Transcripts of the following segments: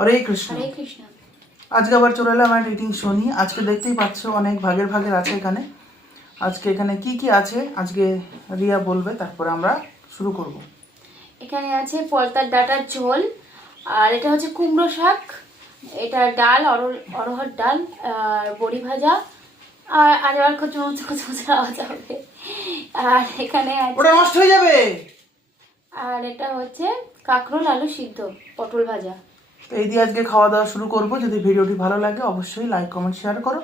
হরে কৃষ্ণ। হরে কৃষ্ণ। আজকে আবার চলে এলাম আমার রিডিং শো নিয়ে। আজকে দেখতেই পাচ্ছ অনেক ভাগের আছে এখানে। আজকে এখানে কি কি আছে আজকে রিয়া বলবে, তারপরে আমরা শুরু করব। এখানে আছে পলতার ডাটার ঝোল, আর এটা হচ্ছে কুমড়ো শাক, এটা ডাল অরহর ডাল, আর বড়ি ভাজা, আর আবার কচু আওয়াজ হবে। আর এখানে ওটা নষ্ট হয়ে যাবে। আর এটা হচ্ছে কাকরোল আলু সিদ্ধ পটল ভাজা। তো এই দিয়ে আজকে খাওয়া দাওয়া শুরু করব। যদি ভিডিওটি ভালো লাগে অবশ্যই লাইক কমেন্ট শেয়ার করো।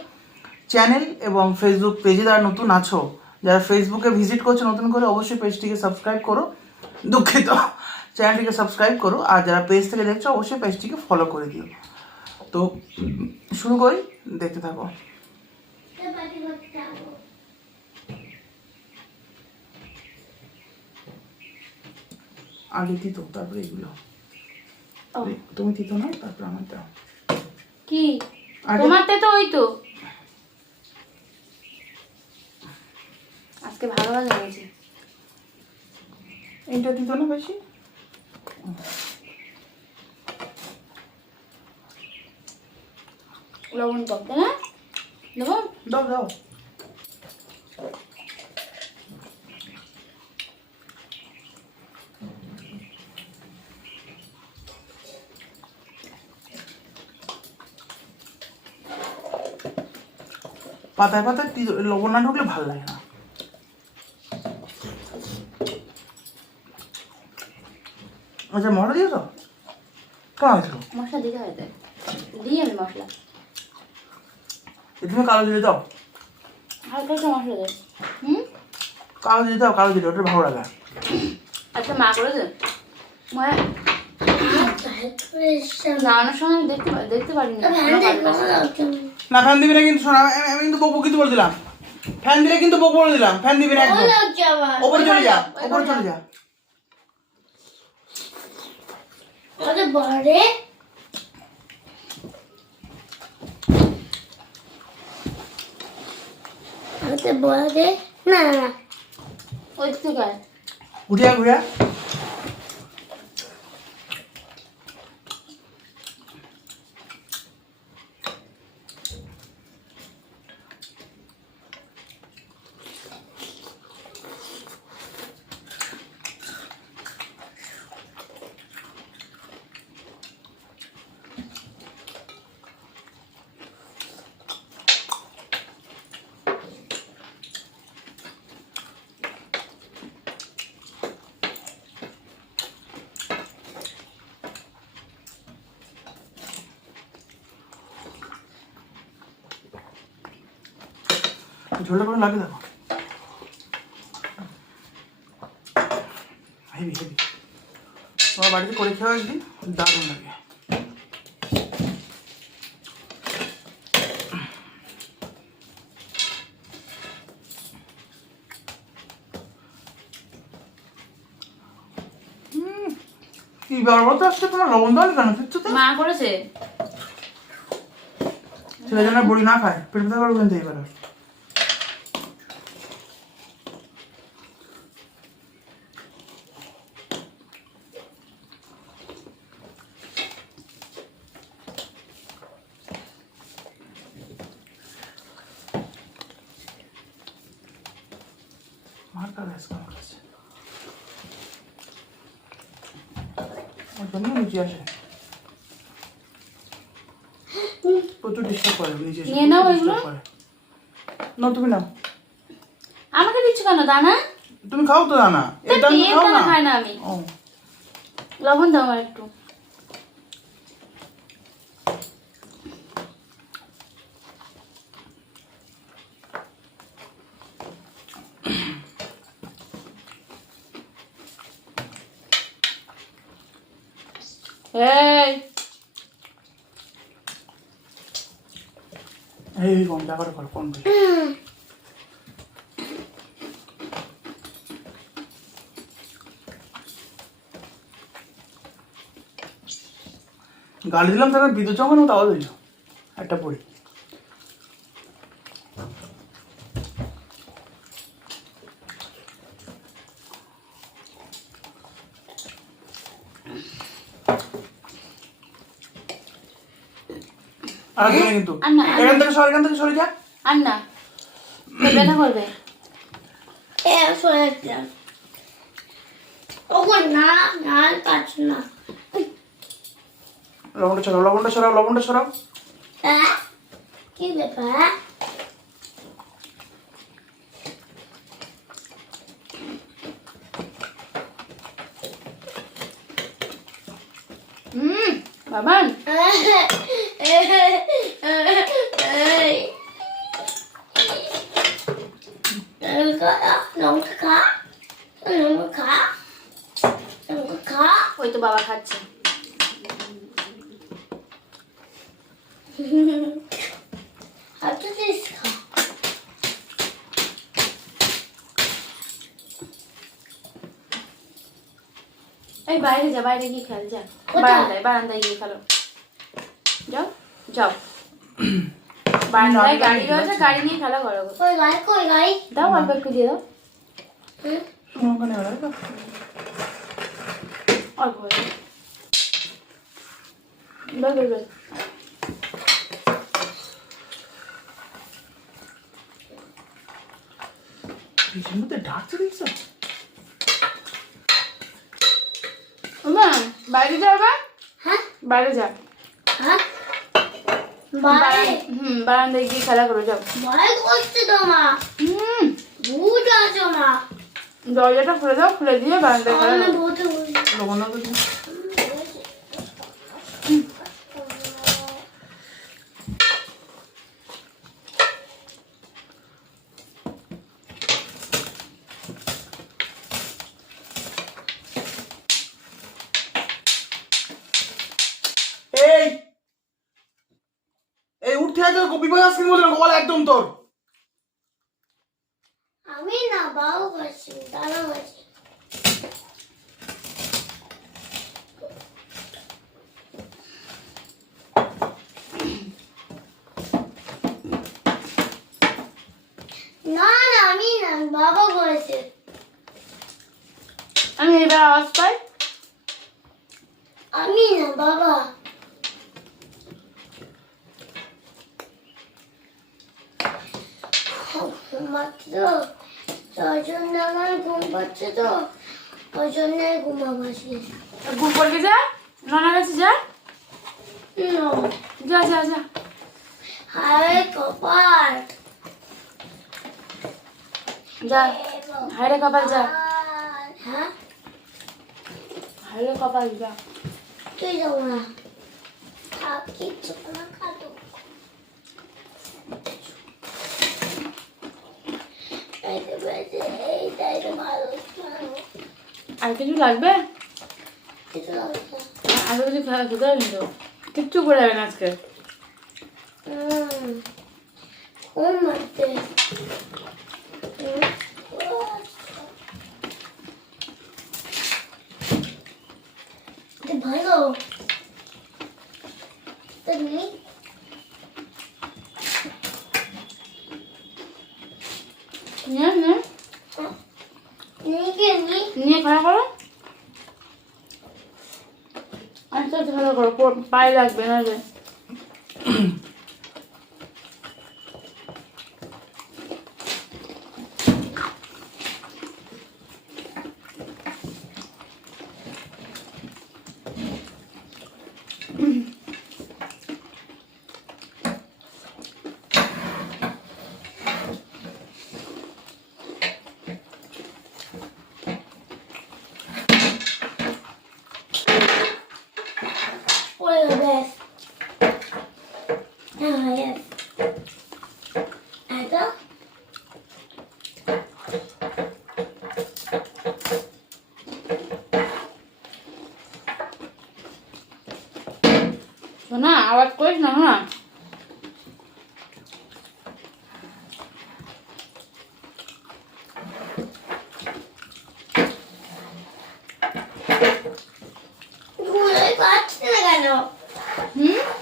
চ্যানেল এবং ফেসবুক পেজে যারা নতুন আছো, যারা ফেসবুকে ভিজিট করছো নতুন করে, অবশ্যই পেজটিকে সাবস্ক্রাইব করো। দুঃখিত, চ্যানেলটিকে সাবস্ক্রাইব করো। আর যারা পেজ থেকে দেখছো অবশ্যই পেজটিকে ফলো করে দিও। তো শুরু করি, দেখতে থাকো। আগে তিতো, তারপরে এগুলো তুমি তিতো না, তারপরে আমার দাও। কি তোমারতে তো ওই তো আজকে ভালো লেগেছে। এইটা দিত না বেশি। লবণ কম তাই না? লবণ দাও দাও। পাতায় পাতায় লবণ না ঢুকলে ভালো লাগে না। আচ্ছা, মশলা দিয়েছ? কেমন হয়েছিল? মশলা দিতে হয়, দিই আমি মশলা। তুমি কালো জিরে দাও। হালকা হালকা মশলা দেয়। কালো জিরে দাও, কালো জিরে, ওটা ভালো লাগে। আচ্ছা, মা করেছে জানানোর সময় দেখতে পারিনি। না, ফ্যান দিবি না কিন্তু। শোনা, আমি কিন্তু বকবো কিন্তু বলে দিলাম। ফ্যান দিলে কিন্তু বকবো বলে দিলাম। ফ্যান দিবি না একদম। ওপরে চলে যা, ওপরে চলে যা। না না ওই থেকে উঠিয়া ঘুরিয়া ঝোলটা করে লাগে। দেখো, হেভি হেভি। তোমার বাড়িতে করে খেয়ে একদিন, দারুণ লাগে। কি বারবার তো আসছে, তোমার লবণ দাও কেন? কিচ্ছুতে মা করেছে। ছেলে যেন বড়ি না খায়, পেট ব্যথা করবে কিন্তু এবার। মার কাছে আসছে আমার কাছে, ওর জন্য নিচে আসে। প্রচুর ডিস্টার্ব করে নিচে এসে। নিয়ে নাও এগুলো। না, তুমি নাও। আমাকে দিচ্ছ কেন দানা? তুমি খাও তো দানা। এটা আমি খাও না। খাই না আমি। ও, লবণ দাও আমার একটু। এই কোন ব্যাপারে করো, কোন গালি দিলাম, তারা বিদ্যুৎ চমকানো, তাও দিল একটা পড়ি। আর দিলে কিন্তু আর না, আর এখান থেকে সরে যা। আর না ব্যথা করবে। লবণটা সরাও। কি ব্যাপার? বাবান ওই তো বাবা খাচ্ছে। এই বাইরে যা, বাইরে গিয়ে খেল যা, বারান্দায় গিয়ে খেলো, যাও বারান্দায় গাড়ি রয়েছে, গাড়ি নিয়ে খেলা করো। দাও অল্প একটু দিয়ে দাও, অল্প বেশ। বাইরে যাবে, বাইরে যা, বারান্দায় গিয়ে খেলা করো, যাও। দরজাটা খুলে দাও, খুলে দিয়ে বারান্দায় খেলা করো। এই উঠে আজ বিপদ আজকের মধ্যে বল একদম তোর। আমি না বাবু করছি, দাদা করছি। না আমি না, বাবা করেছে। আমি এবার আওয়াজ পাই, আমি না বাবা। আমার ঘুম পাচ্ছে তো, ওই জন্য ঘুমাবাসি। ঘুম পড়বে, যা নানা কাছে যা, যা যা যা। হায় কপাল, যা হায়রে কপাল, যা হ্যাঁ হায়রে কপাল, যা। তুই যাও না, কিছু না খাতো। আর কিছু লাগবে? আর কিছু খেলা খেতে হবে তো, কিচ্ছু করে যাবে না আজকে। ভালো নিয়ে খেলা করো, আচ্ছা খেলা করো, পায়ে লাগবে না যে। না আওয়াজ করিস না, না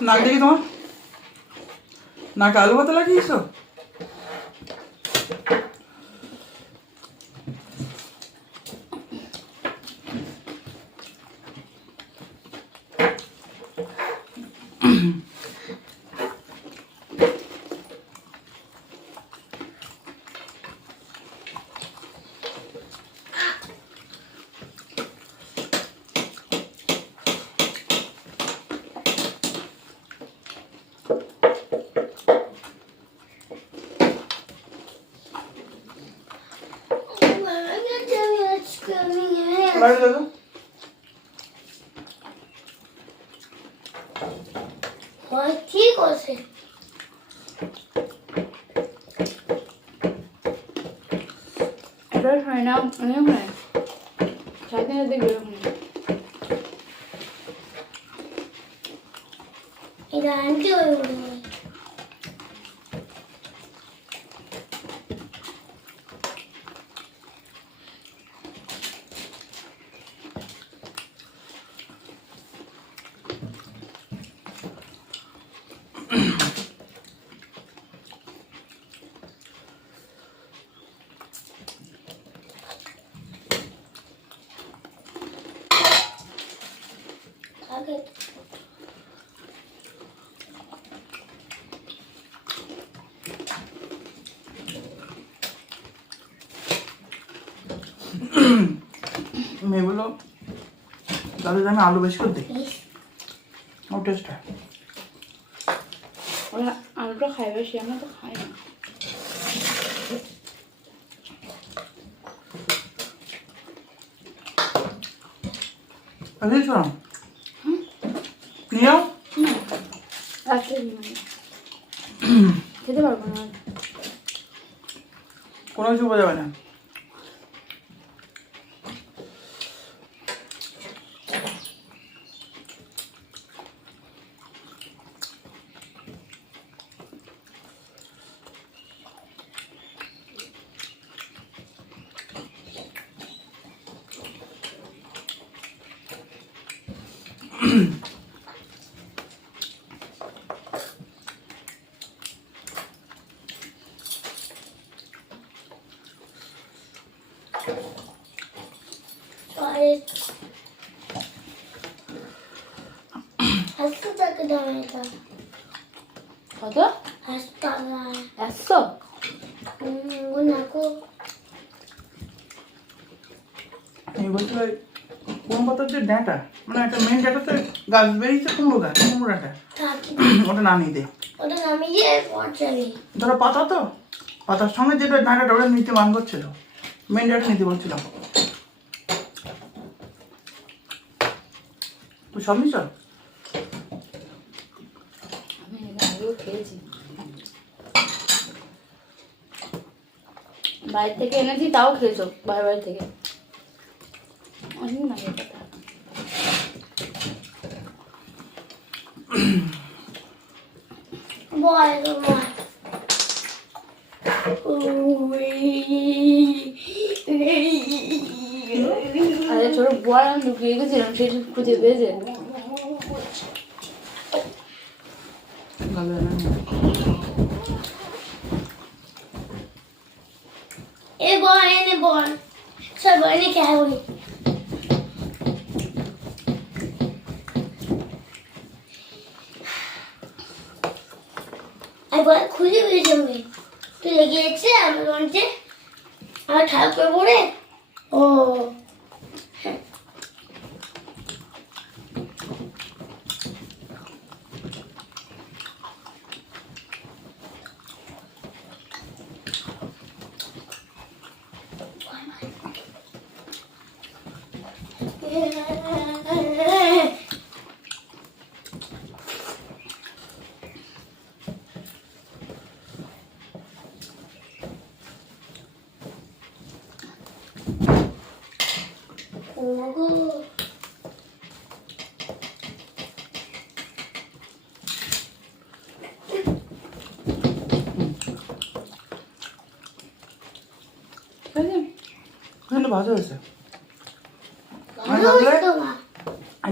নাক দেখি তোমার, নাকে আলু ভাতে লাগিয়েছো? বাইরে দাদা হয় ঠিক আছে এটা হয় না অনেক হয় সাথে সাথে গরম এটা আনতে হয় মনে হয় আগে মেয়ে বললো দাদা আমি আলু বেশি করে দিই ও টেস্ট হয় ওরা আলুটা খাই বেশি আমরা তো খাই না দিয়েছ না নিও রাত্রে খেতে পারবো না কোনো কিছু বোঝা যাবে না আরে হাসতে থাকে দাম এটা কত হাসতে 100 গুনাকো এই বলছিল কোন পাতার যে ডাঁটা মানে একটা মেন ডাঁটাতে গাছ বেরিয়েছে কুমড়ো গাছ কুমড়ো ডাঁটা থাকি ওটা নামিয়ে দে ওটা নামিয়ে পচাবি ধরো পাতা তো পাতার সঙ্গে যেটা ডাঁটাটা ওটা নিতে মান করছিল মেন ডাঁটা নিতে বলছিলাম তুই সব নিস আমি আগেও খেয়েছি বাইরে থেকে এনেছি তাও খেয়েছো বাইরে থেকে অনেক না এটা বল বল আরে ছোট বল আমি লুকিয়ে গেছিলাম সেটা খুঁজে পেয়েছে এ বল এনে বল সব এনে খেয়ে একবার খুলে বেরিয়ে যাবে তুই লেগেছে আমার মনে আর ঠাকুর পড়ে ও ভাজা হয়েছে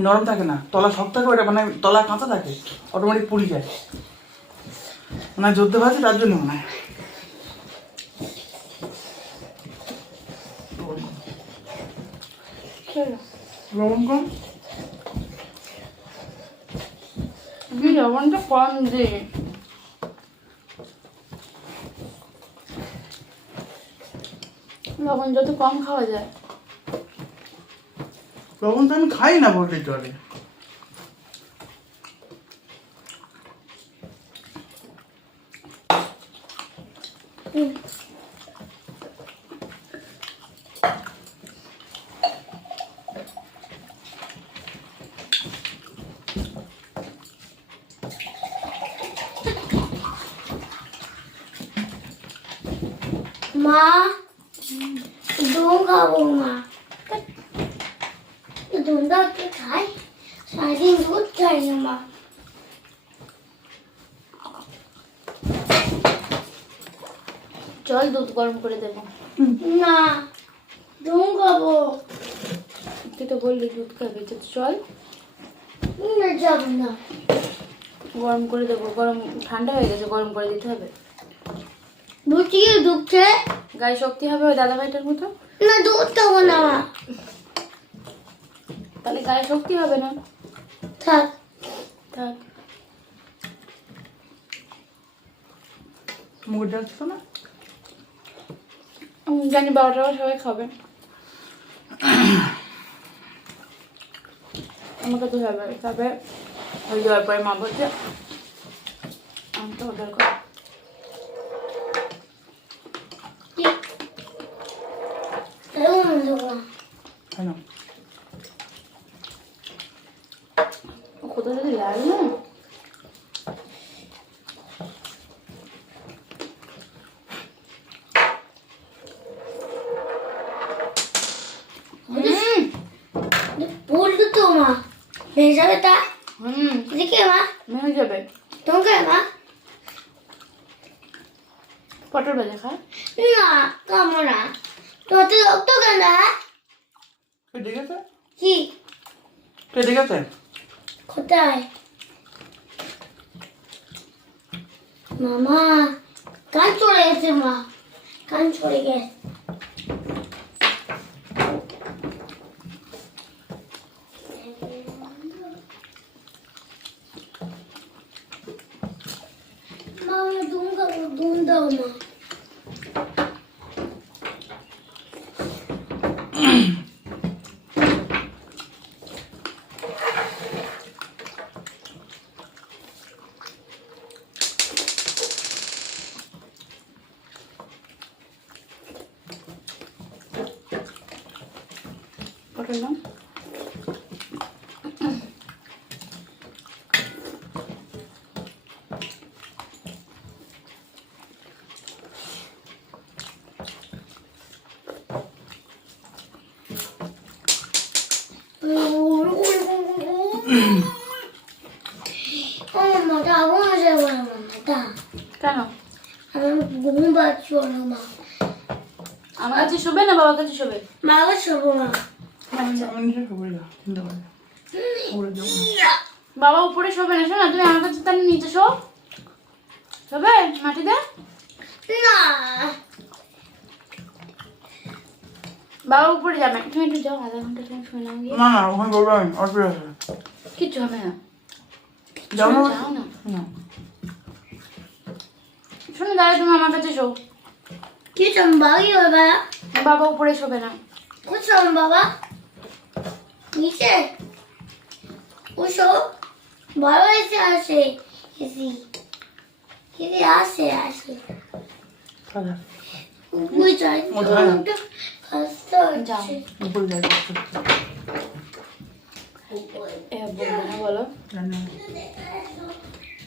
নরম থাকে না তলা শক্ত থাকে ওটা মানে তলা কাঁচা থাকে অটোমেটিক পুড়ি যায় মানে যুদ্ধ ভাজে তার জন্য মনে হয় লবণ কম লবণটা কম দে লবণ যত কম খাওয়া যায় লবণ তো আমি খাই না বলতে চলে মা দুধ খাবো মা, দুধটা একটু খাই, সারাদিন দুধ খাই না মা। চল দুধ গরম করে দেবো। না দুধ খাবো। তুই তো বললি দুধ খাবি, তো চল না যাবো না। গরম করে দেবো। গরম ঠান্ডা হয়ে গেছে, গরম করে দিতে হবে। দুধ থেকে দুধ খেয়ে গায়ে শক্তি হবে ওই দাদা ভাইটার মতো। না দুধ খাবো না মা। তাহলে গায়ে শক্তি হবে না। থাক থাক। মুগের ডাল ছিল না? আমি জানি 12টা সবাই খাবে। আমাকে তো হবে, তবে হয়ে যাওয়ার পরে মা বলছে আমি তো অর্ডার কর। তাই না? কোথাও যদি লাগে না বলতো তো মা হয়ে যাবে তা। দেখে মা হয়ে যাবে। তোমাকে মা পটল ভাজা খা। না খাবো না। তোতে রক্ত কেন? কেটে গেছে? কি কেটে গেছে? কোথায় মামা? কান চলে গেছে মা, কান চলে গেছে। মা আমি দুধ খাবো, দুধ দাও মা। পটল নাও। মাথা আগুন হয়ে যাবে আমার মাথা। কেন? আমার ঘুম পাচ্ছিল না মা। আমার কাছে শোবে না বাবার কাছে শোবে? মাকে শোবো না। আমি নিজে খবর না, চিন্তা করে খবরে যাবো না। বাবা উপরে শোবে না। শোনা তুমি আমার কাছে তাহলে নিচে শো। শোবে মাটিতে? না বাবা উপরে যাবে। তুমি একটু যাও, আধা ঘন্টা তুমি শুয়ে নাও গিয়ে। না না, ওখানে বলবো আমি অসুবিধা আছে। কিচ্ছু হবে না। যাও না? যাও না। না। শোনো দাদা তুমি আমার কাছে শো। কি চম্বা কি বাবা? বাবা উপরে শোবে না। কোথায় বাবা? নিচে ওসো বাবা এসে আসে, এসি এসে আসে আসে কাজা উপরে যাই। কোথায়? হাসতে যাও। হচ্ছে। উপরে যাই। বলবো না বলো। জানি না।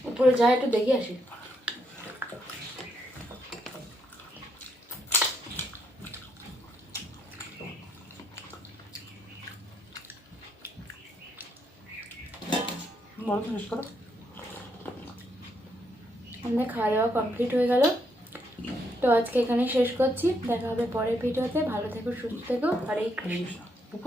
উপরে যাই একটু দেখে আসি। বলো তো, শেষ করো। আমাদের খাওয়া দাওয়া কমপ্লিট হয়ে গেল। তো আজকে এখানেই শেষ করছি। দেখা হবে পরের ভিডিওতে। ভালো থেকো, সুস্থ থেকো। হরে কৃষ্ণ।